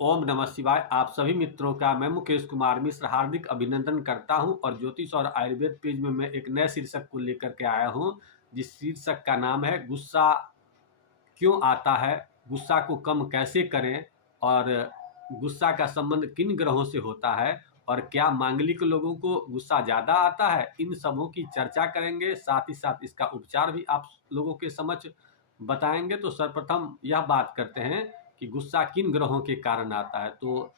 ओम नमः शिवाय। आप सभी मित्रों का मैं मुकेश कुमार मिश्र हार्दिक अभिनंदन करता हूं और ज्योतिष और आयुर्वेद पेज में मैं एक नए शीर्षक को लेकर के आया हूं, जिस शीर्षक का नाम है गुस्सा क्यों आता है, गुस्सा को कम कैसे करें और गुस्सा का संबंध किन ग्रहों से होता है और क्या मांगलिक लोगों को गुस्सा ज़्यादा आता है। इन सबों की चर्चा करेंगे, साथ ही साथ इसका उपचार भी आप लोगों के समक्ष बताएंगे। तो सर्वप्रथम यह बात करते हैं कि गुस्सा किन ग्रहों के कारण आता है। तो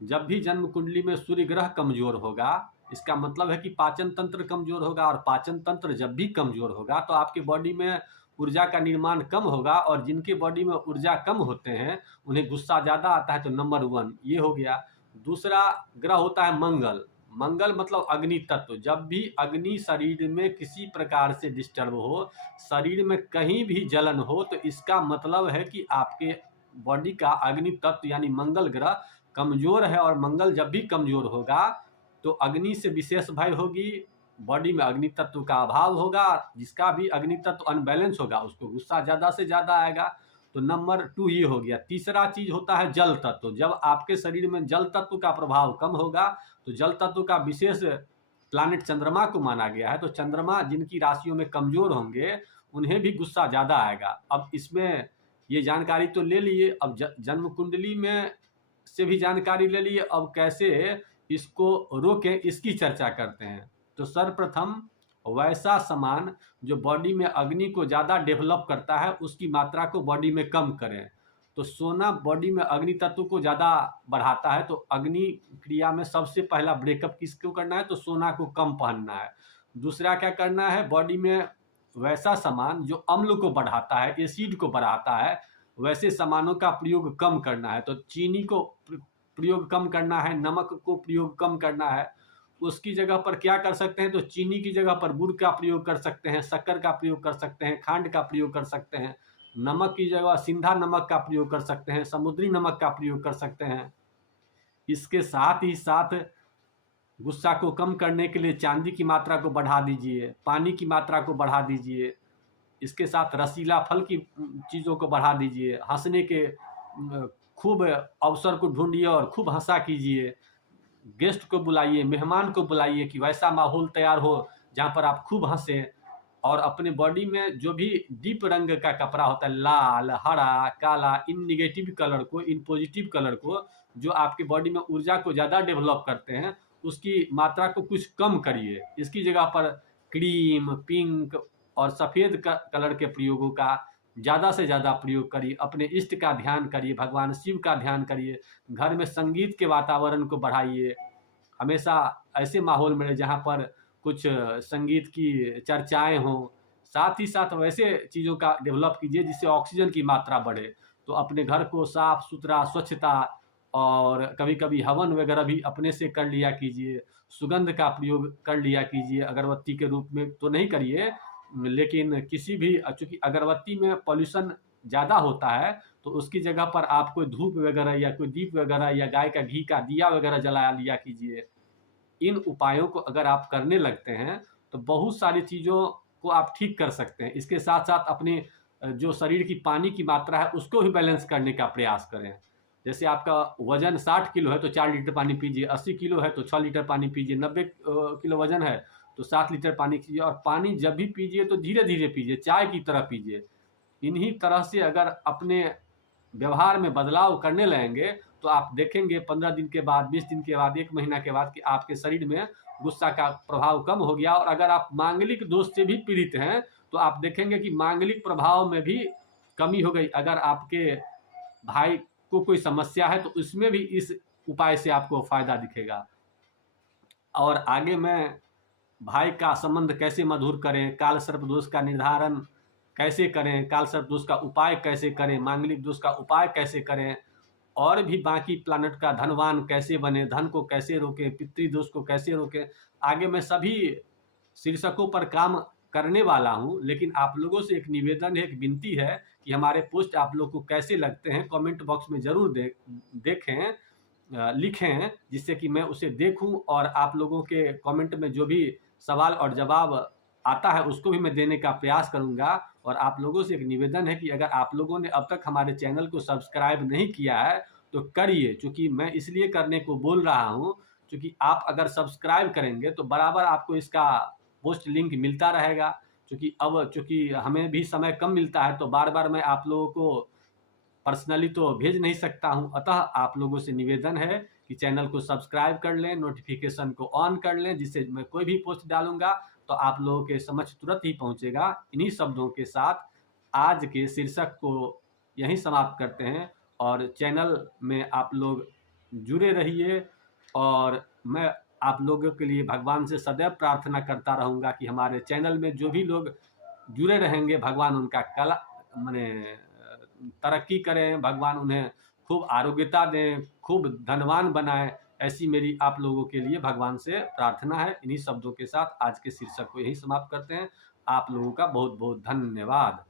जब भी जन्म कुंडली में सूर्य ग्रह कमजोर होगा, इसका मतलब है कि पाचन तंत्र कमजोर होगा, और पाचन तंत्र जब भी कमजोर होगा तो आपके बॉडी में ऊर्जा का निर्माण कम होगा, और जिनके बॉडी में ऊर्जा कम होते हैं उन्हें गुस्सा ज़्यादा आता है। तो नंबर 1 ये हो गया। दूसरा ग्रह होता है मंगल। मंगल मतलब अग्नि तत्व। जब भी अग्नि शरीर में किसी प्रकार से डिस्टर्ब हो, शरीर में कहीं भी जलन हो, तो इसका मतलब है कि आपके बॉडी का अग्नि तत्व यानी मंगल ग्रह कमजोर है। और मंगल जब भी कमजोर होगा तो अग्नि से विशेष भय होगी, बॉडी में अग्नि तत्व का अभाव होगा। जिसका भी अग्नि तत्व अनबैलेंस होगा उसको गुस्सा ज़्यादा से ज़्यादा आएगा। तो नंबर 2 ये हो गया। तीसरा चीज होता है जल तत्व। जब आपके शरीर में जल तत्व का प्रभाव कम होगा तो जल तत्व का विशेष प्लानेट चंद्रमा को माना गया है। तो चंद्रमा जिनकी राशियों में कमजोर होंगे उन्हें भी गुस्सा ज़्यादा आएगा। अब इसमें ये जानकारी तो ले लिए, अब जन्म कुंडली में से भी जानकारी ले लिए, अब कैसे इसको रोकें इसकी चर्चा करते हैं। तो सर्वप्रथम वैसा सामान जो बॉडी में अग्नि को ज़्यादा डेवलप करता है उसकी मात्रा को बॉडी में कम करें। तो सोना बॉडी में अग्नि तत्व को ज़्यादा बढ़ाता है। तो अग्नि क्रिया में सबसे पहला ब्रेकअप किसको करना है, तो सोना को कम पहनना है। दूसरा क्या करना है, बॉडी में वैसा सामान जो अम्ल को बढ़ाता है, एसिड को बढ़ाता है, वैसे सामानों का प्रयोग कम करना है। तो चीनी को प्रयोग कम करना है, नमक को प्रयोग कम करना है। उसकी जगह पर क्या कर सकते हैं, तो चीनी की जगह पर गुड़ का प्रयोग कर सकते हैं, शक्कर का प्रयोग कर सकते हैं, खांड का प्रयोग कर सकते हैं। नमक की जगह सिंधा नमक का प्रयोग कर सकते हैं, समुद्री नमक का प्रयोग कर सकते हैं। इसके साथ ही साथ गुस्सा को कम करने के लिए चांदी की मात्रा को बढ़ा दीजिए, पानी की मात्रा को बढ़ा दीजिए। इसके साथ रसीला फल की चीज़ों को बढ़ा दीजिए। हंसने के खूब अवसर को ढूंढिए और खूब हंसा कीजिए। गेस्ट को बुलाइए, मेहमान को बुलाइए कि वैसा माहौल तैयार हो जहाँ पर आप खूब हंसें। और अपने बॉडी में जो भी डीप रंग का कपड़ा होता है, लाल, हरा, काला, इन निगेटिव कलर को, इन पॉजिटिव कलर को, जो आपके बॉडी में ऊर्जा को ज़्यादा डेवलप करते हैं, उसकी मात्रा को कुछ कम करिए। इसकी जगह पर क्रीम, पिंक और सफ़ेद कलर के प्रयोगों का ज़्यादा से ज़्यादा प्रयोग करिए। अपने इष्ट का ध्यान करिए, भगवान शिव का ध्यान करिए। घर में संगीत के वातावरण को बढ़ाइए। हमेशा ऐसे माहौल में रहे जहाँ पर कुछ संगीत की चर्चाएं हों। साथ ही साथ वैसे चीज़ों का डेवलप कीजिए जिससे ऑक्सीजन की मात्रा बढ़े। तो अपने घर को साफ सुथरा, स्वच्छता, और कभी कभी हवन वगैरह भी अपने से कर लिया कीजिए। सुगंध का प्रयोग कर लिया कीजिए, अगरबत्ती के रूप में तो नहीं करिए, लेकिन किसी भी, चूँकि अगरबत्ती में पॉल्यूशन ज़्यादा होता है, तो उसकी जगह पर आप कोई धूप वगैरह या कोई दीप वगैरह या गाय का घी का दिया वगैरह जला लिया कीजिए। इन उपायों को अगर आप करने लगते हैं तो बहुत सारी चीज़ों को आप ठीक कर सकते हैं। इसके साथ साथ अपने जो शरीर की पानी की मात्रा है उसको भी बैलेंस करने का प्रयास करें। जैसे आपका वजन 60 किलो है तो 4 लीटर पानी पीजिए, 80 किलो है तो 6 लीटर पानी पीजिए, 90 किलो वजन है तो 7 लीटर पानी पीजिए। और पानी जब भी पीजिए तो धीरे धीरे पीजिए, चाय की तरह पीजिए। इन्हीं तरह से अगर अपने व्यवहार में बदलाव करने लगेंगे तो आप देखेंगे 15 दिन के बाद, 20 दिन के बाद, 1 महीना के बाद कि आपके शरीर में गुस्सा का प्रभाव कम हो गया। और अगर आप मांगलिक दोष से भी पीड़ित हैं तो आप देखेंगे कि मांगलिक प्रभाव में भी कमी हो गई। अगर आपके भाई को कोई समस्या है तो उसमें भी इस उपाय से आपको फायदा दिखेगा। और आगे मैं भाई का संबंध कैसे मधुर करें, काल सर्प दोष का निर्धारण कैसे करें, काल सर्प दोष का उपाय कैसे करें, मांगलिक दोष का उपाय कैसे करें, और भी बाकी प्लानट का धनवान कैसे बने, धन को कैसे रोकें, पितृदोष को कैसे रोकें, आगे मैं सभी शीर्षकों पर काम करने वाला हूं। लेकिन आप लोगों से एक निवेदन है, एक विनती है कि हमारे पोस्ट आप लोग को कैसे लगते हैं कमेंट बॉक्स में ज़रूर देखें, लिखें, जिससे कि मैं उसे देखूं और आप लोगों के कमेंट में जो भी सवाल और जवाब आता है उसको भी मैं देने का प्रयास करूंगा। और आप लोगों से एक निवेदन है कि अगर आप लोगों ने अब तक हमारे चैनल को सब्सक्राइब नहीं किया है तो करिए, चूँकि मैं इसलिए करने को बोल रहा हूँ, चूँकि आप अगर सब्सक्राइब करेंगे तो बराबर आपको इसका पोस्ट लिंक मिलता रहेगा। चूँकि हमें भी समय कम मिलता है, तो बार-बार मैं आप लोगों को पर्सनली तो भेज नहीं सकता हूं। अतः आप लोगों से निवेदन है कि चैनल को सब्सक्राइब कर लें, नोटिफिकेशन को ऑन कर लें, जिससे मैं कोई भी पोस्ट डालूंगा तो आप लोगों के समक्ष तुरंत ही पहुंचेगा। इन्हीं शब्दों के साथ आज के शीर्षक को यहीं समाप्त करते हैं और चैनल में आप लोग जुड़े रहिए। और मैं आप लोगों के लिए भगवान से सदैव प्रार्थना करता रहूंगा कि हमारे चैनल में जो भी लोग जुड़े रहेंगे, भगवान उनका कला माने तरक्की करें, भगवान उन्हें खूब आरोग्यता दें, खूब धनवान बनाएं। ऐसी मेरी आप लोगों के लिए भगवान से प्रार्थना है। इन्हीं शब्दों के साथ आज के शीर्षक को यही समाप्त करते हैं। आप लोगों का बहुत बहुत धन्यवाद।